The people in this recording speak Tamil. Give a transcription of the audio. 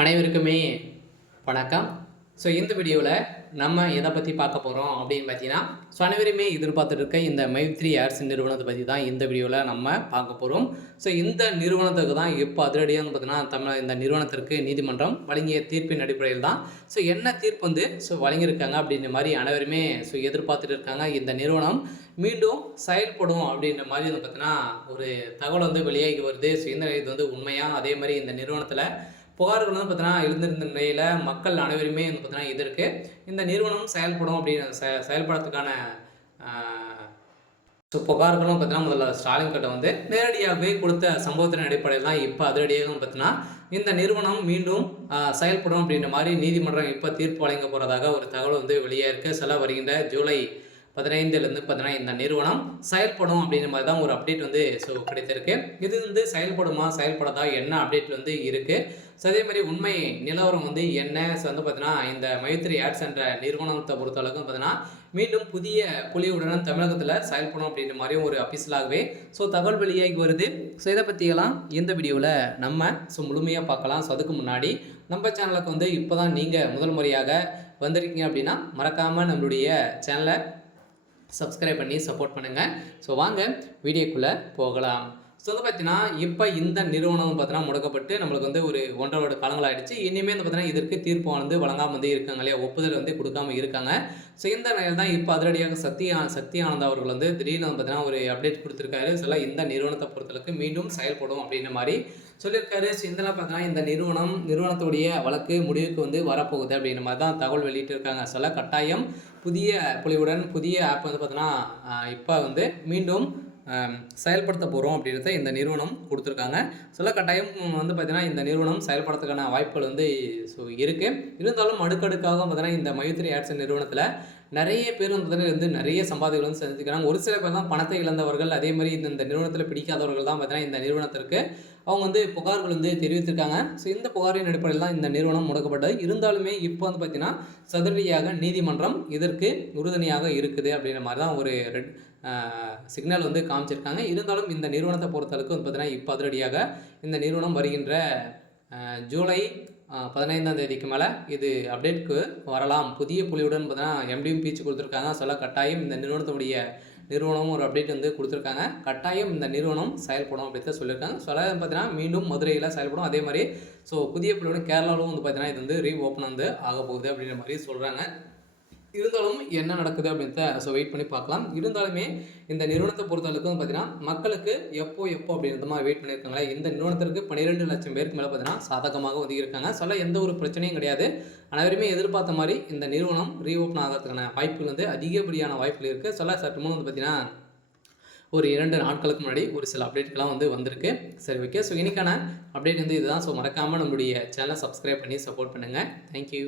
அனைவருக்குமே வணக்கம். இந்த வீடியோவில் நம்ம எதை பற்றி பார்க்க போகிறோம் அப்படின்னு பார்த்தீங்கன்னா, அனைவருமே எதிர்பார்த்துட்டு இருக்க இந்த மைத்ரி ஏர்ஸ் நிறுவனத்தை பற்றி தான் இந்த வீடியோவில் நம்ம பார்க்க போகிறோம். இந்த நிறுவனத்துக்கு தான் இப்போ அதிரடியாக பார்த்தீங்கன்னா, இந்த நிறுவனத்திற்கு நீதிமன்றம் வழங்கிய தீர்ப்பின் அடிப்படையில் தான் என்ன தீர்ப்பு வழங்கியிருக்காங்க அப்படின்ற மாதிரி அனைவருமே எதிர்பார்த்துட்டு இருக்காங்க. இந்த நிறுவனம் மீண்டும் செயல்படும் அப்படின்ற மாதிரி பார்த்தீங்கன்னா ஒரு தகவல் வெளியாகி வருது. இது உண்மையா? அதே மாதிரி இந்த நிறுவனத்தில் புகார்கள் பார்த்தீங்கன்னா எழுந்திருந்த நிலையில் மக்கள் அனைவருமே பார்த்தீங்கன்னா இதற்கு இந்த நிறுவனம் செயல்படும் அப்படின்னு செயல்படுறதுக்கான புகார்களும் பார்த்தீங்கன்னா முதல்ல ஸ்டாலின் கிட்ட நேரடியாகவே கொடுத்த சம்பவத்தின் அடிப்படையில் தான் இப்போ அதிரடியாக பார்த்தீங்கன்னா இந்த நிறுவனம் மீண்டும் செயல்படும் அப்படின்ற மாதிரி நீதிமன்றம் இப்போ தீர்ப்பு வழங்க போகிறதாக ஒரு தகவல் வெளியே இருக்குது. சில வருகின்ற ஜூலை 15லேருந்து பார்த்தீங்கன்னா இந்த நிறுவனம் செயல்படும் அப்படின்ற மாதிரி தான் ஒரு அப்டேட் கிடைத்திருக்கு. இது செயல்படுமா செயல்படாதா என்ன அப்டேட் இருக்குது. அதே மாதிரி உண்மை நிலவரம் என்ன பார்த்தீங்கன்னா இந்த மைத்ரி ஏர்ஸ் என்ற நிறுவனத்தை பொறுத்தளவுக்கு பார்த்தீங்கன்னா மீண்டும் புதிய புலியுடன் தமிழகத்தில் செயல்படும் அப்படின்ற மாதிரியும் ஒரு அபிஷியலாகவே தகவல் வெளியாகி வருது. இதை பற்றியெல்லாம் இந்த வீடியோவில் நம்ம முழுமையாக பார்க்கலாம். அதுக்கு முன்னாடி நம்ம சேனலுக்கு இப்போ தான் நீங்கள் முதல் முறையாக வந்திருக்கீங்க அப்படின்னா மறக்காமல் நம்மளுடைய சேனலை சப்ஸ்கிரைப் பண்ணி சப்போர்ட் பண்ணுங்கள். வாங்க வீடியோக்குள்ளே போகலாம். பார்த்தீங்கன்னா இப்போ இந்த நிறுவனம் பார்த்தீங்கன்னா முடக்கப்பட்டு நம்மளுக்கு ஒரு 1.5 வருட காலங்கள் ஆகிடுச்சு. இனிமேல் பார்த்தீங்கன்னா இதற்கு தீர்ப்பு வழங்காமல் இருக்காங்க இல்லையா, ஒப்புதல் கொடுக்காமல் இருக்காங்க. இந்த நிலையில் தான் இப்போ அதிரடியாக சக்தி ஆனந்த் அவர்கள் திடீர்னு பார்த்தீங்கன்னா ஒரு அப்டேட் கொடுத்துருக்காரு. இந்த நிறுவனத்தை பொறுத்தளவுக்கு மீண்டும் செயல்படும் அப்படின்ற மாதிரி சொல்லியிருக்காரு. இந்த பார்த்தீங்கன்னா இந்த நிறுவனத்துடைய வழக்கு முடிவுக்கு வரப்போகுது அப்படின்ற மாதிரி தான் தகவல் வெளியிட்டு இருக்காங்க. கட்டாயம் புதிய புலியுடன் புதிய ஆப் பார்த்தீங்கன்னா இப்போ மீண்டும் செயல்படுத்த போகிறோம் அப்படின்றத இந்த நிறுவனம் கொடுத்துருக்காங்க. கட்டாயம் பார்த்தீங்கன்னா இந்த நிறுவனம் செயல்படுறதுக்கான வாய்ப்புகள் இருக்குது. இருந்தாலும் அடுக்கடுக்காக பார்த்தீங்கன்னா இந்த மைத்ரி ஏர்ஸ் நிறுவனத்தில் நிறைய பேர் நிறைய சம்பாதிகள் செஞ்சுக்கிறாங்க. ஒரு சில பேர் தான் பணத்தை இழந்தவர்கள், அதே மாதிரி இந்த நிறுவனத்தில் பிடிக்காதவர்கள் தான் பார்த்தீங்கன்னா இந்த நிறுவனத்திற்கு அவங்க புகார்கள் தெரிவித்திருக்காங்க. இந்த புகாரின் அடிப்படையில் தான் இந்த நிறுவனம் முடக்கப்பட்டது. இருந்தாலுமே இப்போ பார்த்தீங்கன்னா சதுரடியாக நீதிமன்றம் இதற்கு உறுதுணையாக இருக்குது அப்படின்ற மாதிரி தான் ஒரு சிக்னல் காமிச்சிருக்காங்க. இருந்தாலும் இந்த நிறுவனத்தை பொறுத்தளவுக்கு பார்த்தீங்கன்னா இப்போ அதிரடியாக இந்த நிறுவனம் வருகின்ற ஜூலை 15ஆம் தேதிக்கு மேலே இது அப்டேட்க்கு வரலாம். புதிய புலியுடன் பார்த்தீங்கன்னா எம்டியும் பீச்சு கொடுத்துருக்காங்க. கட்டாயம் இந்த நிறுவனமும் ஒரு அப்டேட் கொடுத்துருக்காங்க. கட்டாயம் இந்த நிறுவனம் செயல்படும் அப்படி தான் சொல்லியிருக்காங்க. பார்த்தீங்கன்னா மீண்டும் மதுரையில் செயல்படும். அதே மாதிரி புதிய புலியுடன் கேரளாவும் பார்த்தீங்கன்னா இது ரீஓப்பன் ஆக போகுது அப்படின்ற மாதிரி சொல்கிறாங்க. இருந்தாலும் என்ன நடக்குது அப்படின்றத வெயிட் பண்ணி பார்க்கலாம். இருந்தாலுமே இந்த நிறுவனத்தை பொறுத்தளவுக்கு பார்த்தீங்கன்னா மக்களுக்கு எப்போ அப்படின்ற மாதிரி வெயிட் பண்ணியிருக்காங்களே. இந்த நிறுவனத்திற்கு 12 லட்சம் பேருக்கு மேலே பார்த்தீங்கன்னா சாதகமாக ஒதுக்கியிருக்காங்க. எந்த ஒரு பிரச்சனையும் கிடையாது. அனைவருமே எதிர்பார்த்த மாதிரி இந்த நிறுவனம் ரீஓப்பன் ஆகிறதுக்கான வாய்ப்புகள் அதிகப்படியான வாய்ப்புகள் இருக்குது. சற்று முன் பார்த்தீங்கன்னா ஒரு 2 நாட்களுக்கு முன்னாடி ஒரு சில அப்டேட்கெலாம் வந்திருக்கு. சரி, ஓகே. இன்னைக்கான அப்டேட் இதுதான். மறக்காமல் நம்மளுடைய சேனலை சப்ஸ்கிரைப் பண்ணி சப்போர்ட் பண்ணுங்கள். தேங்க்யூ.